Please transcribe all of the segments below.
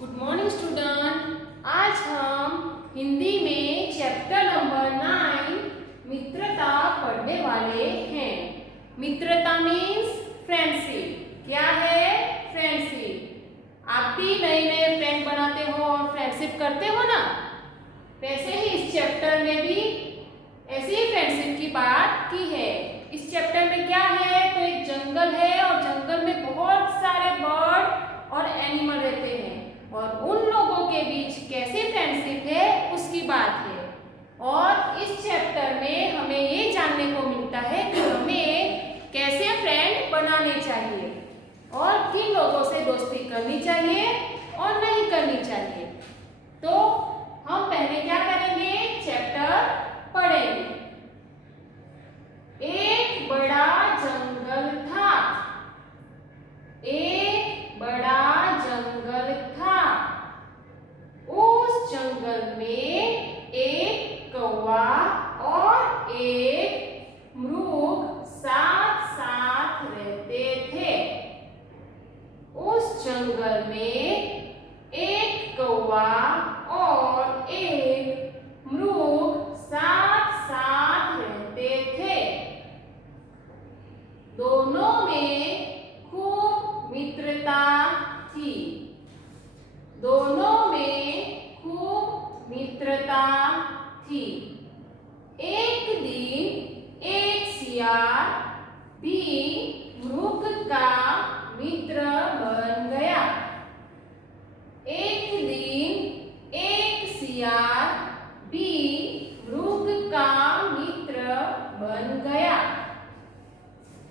Good morning student. आज हम हिंदी में चैप्टर नंबर 9 मित्रता पढ़ने वाले हैं। मित्रता मीन्स फ्रेंडशिप। क्या है? फ्रेंडशिप। आप भी नए नए फ्रेंड बनाते हो और फ्रेंडशिप करते हो ना, वैसे ही इस चैप्टर में भी ऐसी ही फ्रेंडशिप की बात की है। इस चैप्टर में क्या है? तो एक जंगल है और जंगल में बहुत सारे बर्ड और एनिमल रहते हैं और उन लोगों के बीच कैसे फ्रेंडशिप है उसकी बात है। और इस चैप्टर में हमें ये जानने को मिलता है कि हमें कैसे फ्रेंड बनाने चाहिए और किन लोगों से दोस्ती करनी चाहिए और नहीं करनी चाहिए। तो हम पहले क्या करेंगे? चैप्टर पढ़ेंगे। एक बड़ा जंगल था। एक बड़ा जंगल था। उस जंगल में एक कौवा और एक मृग साथ साथ रहते थे। उस जंगल में एक कौवा और एक मृग साथ साथ रहते थे। दोनों में खूब मित्रता थी। दोनों में खूब मित्रता थी। एक दिन एक सियार भी मृग का मित्र बन गया। एक दिन एक सियार भी मृग का मित्र बन गया।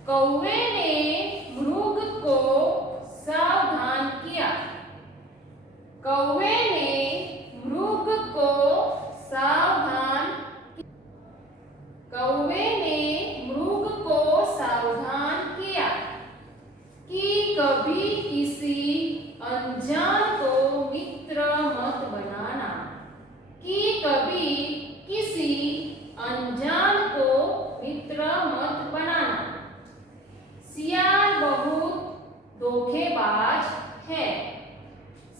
कौवे ने मृग को सावधान किया। कौवे ने मृग को सावधान कौवे ने मृग को सावधान किया कि कभी किसी अनजान को मित्र मत बनाना। कि कभी किसी अनजान को मित्र मत बनाना। सियार बहुत धोखेबाज है।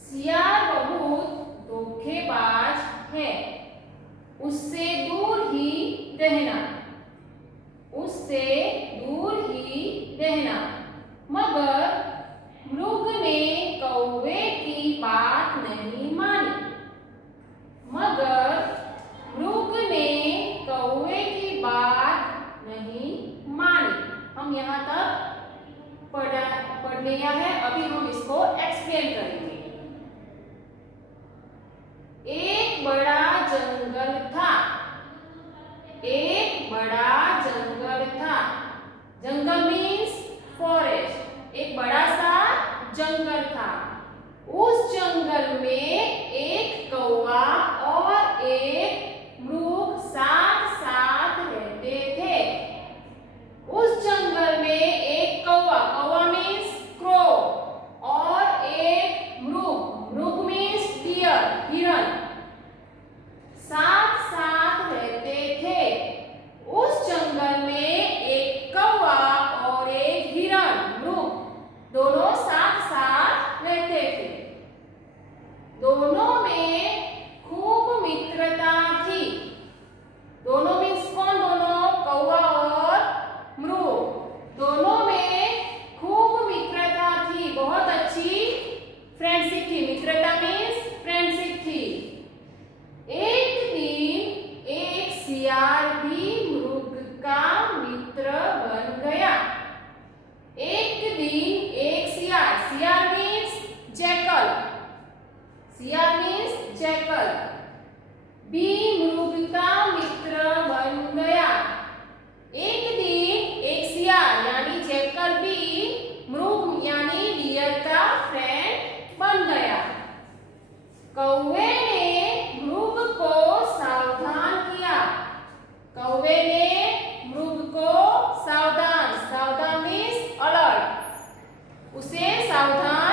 सियार बहुत धोखेबाज है। उससे दूर ही रहना। उससे दूर ही रहना। मगर मृग ने कौवे की बात नहीं मानी। मगर मृग ने कौवे की बात नहीं मानी। हम यहाँ तक पढ़ लिया है। अभी हम इसको एक्सप्लेन करेंगे। एक बड़ा जंगल था। एक बड़ा जंगल था। जंगल मीन्स फॉरेस्ट। एक बड़ा सा जंगल था। उस जंगल में एक कौवा और एक मृग साथ साथ रहते थे। उस जंगल में एक कौवा, कौवा मीन्स क्रो, और एक मृग, मृग मीन्स डियर, हिरन, साथ साथ रहते थे। उस जंगल में एक कौवा और एक हिरन, मृग, दोनों साथ साथ रहते थे। दोनों में खूब मित्रता थी। दोनों मीन्स कौन? दोनों कौवा और मृग। दोनों में खूब मित्रता थी। बहुत अच्छी फ्रेंडशिप थी। मित्रता मीन्स फ्रेंडशिप थी। एक दिन एक सियार भी मृग का मित्र बन गया। एक दिन एक सियार, सियार मीन्स जैकल, सियार मीन्स जैकल, भी मृग का मित्र बन गया। एक दिन एक सियार यानी जैकल भी मृग यानी डियर का फ्रेंड बन गया। कौवे ने मृग को सावधान किया। कौवे ने मृग को सावधान, सावधान मीन्स अलर्ट, उसे सावधान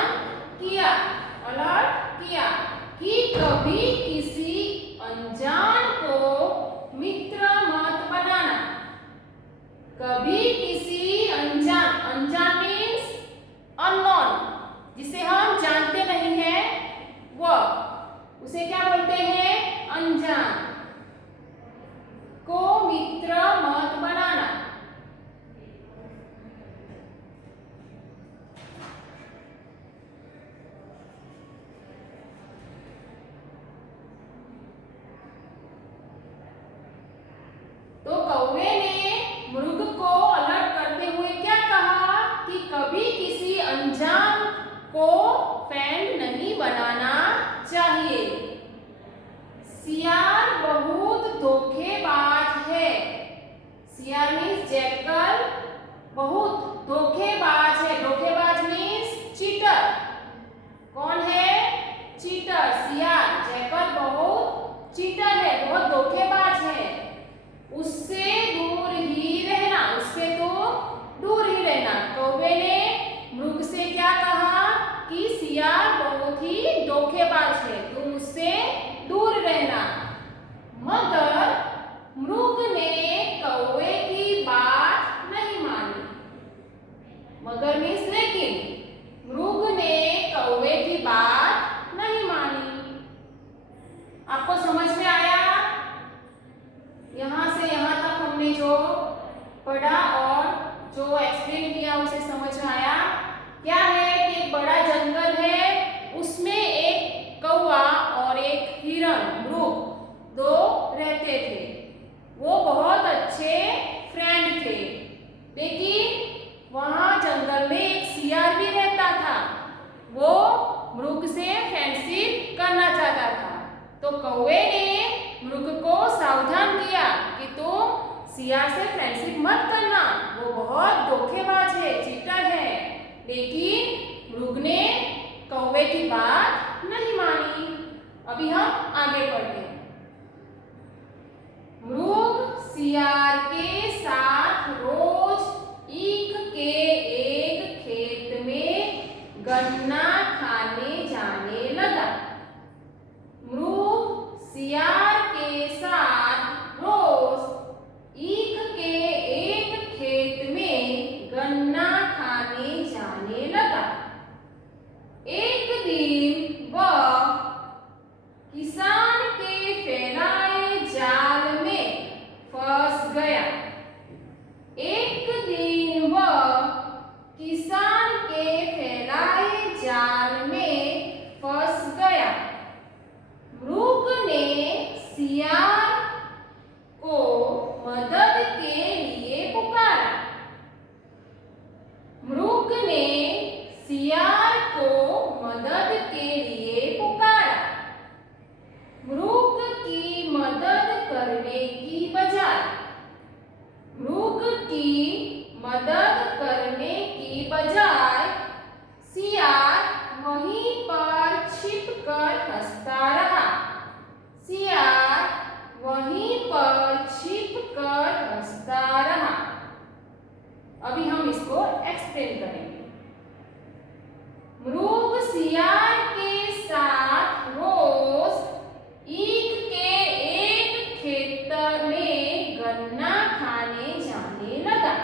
को फ्रेंड नहीं बनाना चाहिए। सियार बहुत धोखेबाज है। सियार मीन्स जैकल बहुत धोखेबाज है। धोखेबाज मीन्स चीटर। कौन है? चीटर। सियार जैकल बहुत चीटर है, बहुत धोखेबाज है। उससे दूर ही रहना, उससे तो दूर ही रहना। कौवे ने मृग से क्या कहा कि सियार बहुत ही धोखेबाज है, तुम उससे दूर रहना। मगर मृग ने कौवे की बात नहीं मानी। मगर मीन्स लेकिन, मृग ने कौवे की बात नहीं मानी। आपको समझ में आया? यहाँ से यहाँ तक हमने जो पढ़ा और जो एक्सप्लेन किया उसे समझ में आया? क्या है कि एक बड़ा जंगल है, उसमें एक कौवा और एक हिरण मृग दो रहते थे। वो बहुत अच्छे फ्रेंड थे, लेकिन वहाँ जंगल में एक सियार भी रहता था। वो मृग से फ्रेंडशिप करना चाहता था। तो कौवे ने मृग को सावधान किया कि तुम सियार से फ्रेंडशिप मत करना, वो बहुत धोखेबाज है, चीटर है। लेकिन मृग ने कौवे की बात नहीं मानी। अभी हम आगे बढ़ते हैं। मृग सियार के साथ रोज ईख के एक खेत में गन्ना खाने जाने लगा। मृग सियार के साथ रोज ईख के एक खेत में गन्ना खाने जाने लगा। एक दिन वह किसान के फैलाए जाल में फंस गया। एक दिन वह किसान के फैलाए जाल में फंस गया। मृग ने सियार को मदद के लिए पुकारा। मृग ने सियार को मदद के लिए पुकारा। मृग की मदद करने की बजाय, मृग की मदद करने की बजाय सियार वहीं पर छिपकर हंसता रहा। सियार वहीं पर छिपकर हंसता रहा। अभी हम इसको एक्सप्लेन करेंगे। मृग सियार के साथ रोज ईख के एक खेत में गन्ना खाने जाने लगा।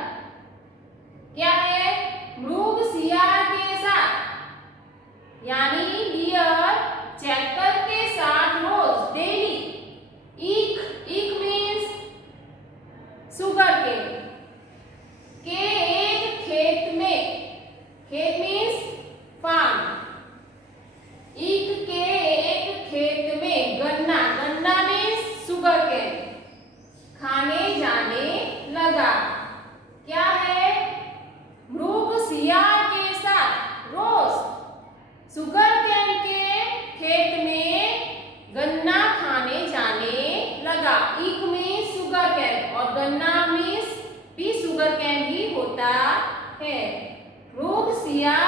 क्या है? मृग सियार के साथ यानी डियर जैकल के साथ रोज डेली ईख, ईख मीन्स सुगर के एक खेत में, खेत मीन्स फार्म, ईख के एक खेत में गन्ना, गन्ना मीन्स सुगर केन, खाने जाने लगा। क्या है? मृग सियार के साथ रोज सुगर केन के खेत में गन्ना खाने जाने लगा। ईख मीन्स सुगर केन और गन्ना मीन्स भी सुगर केन ही होता है। मृग सियार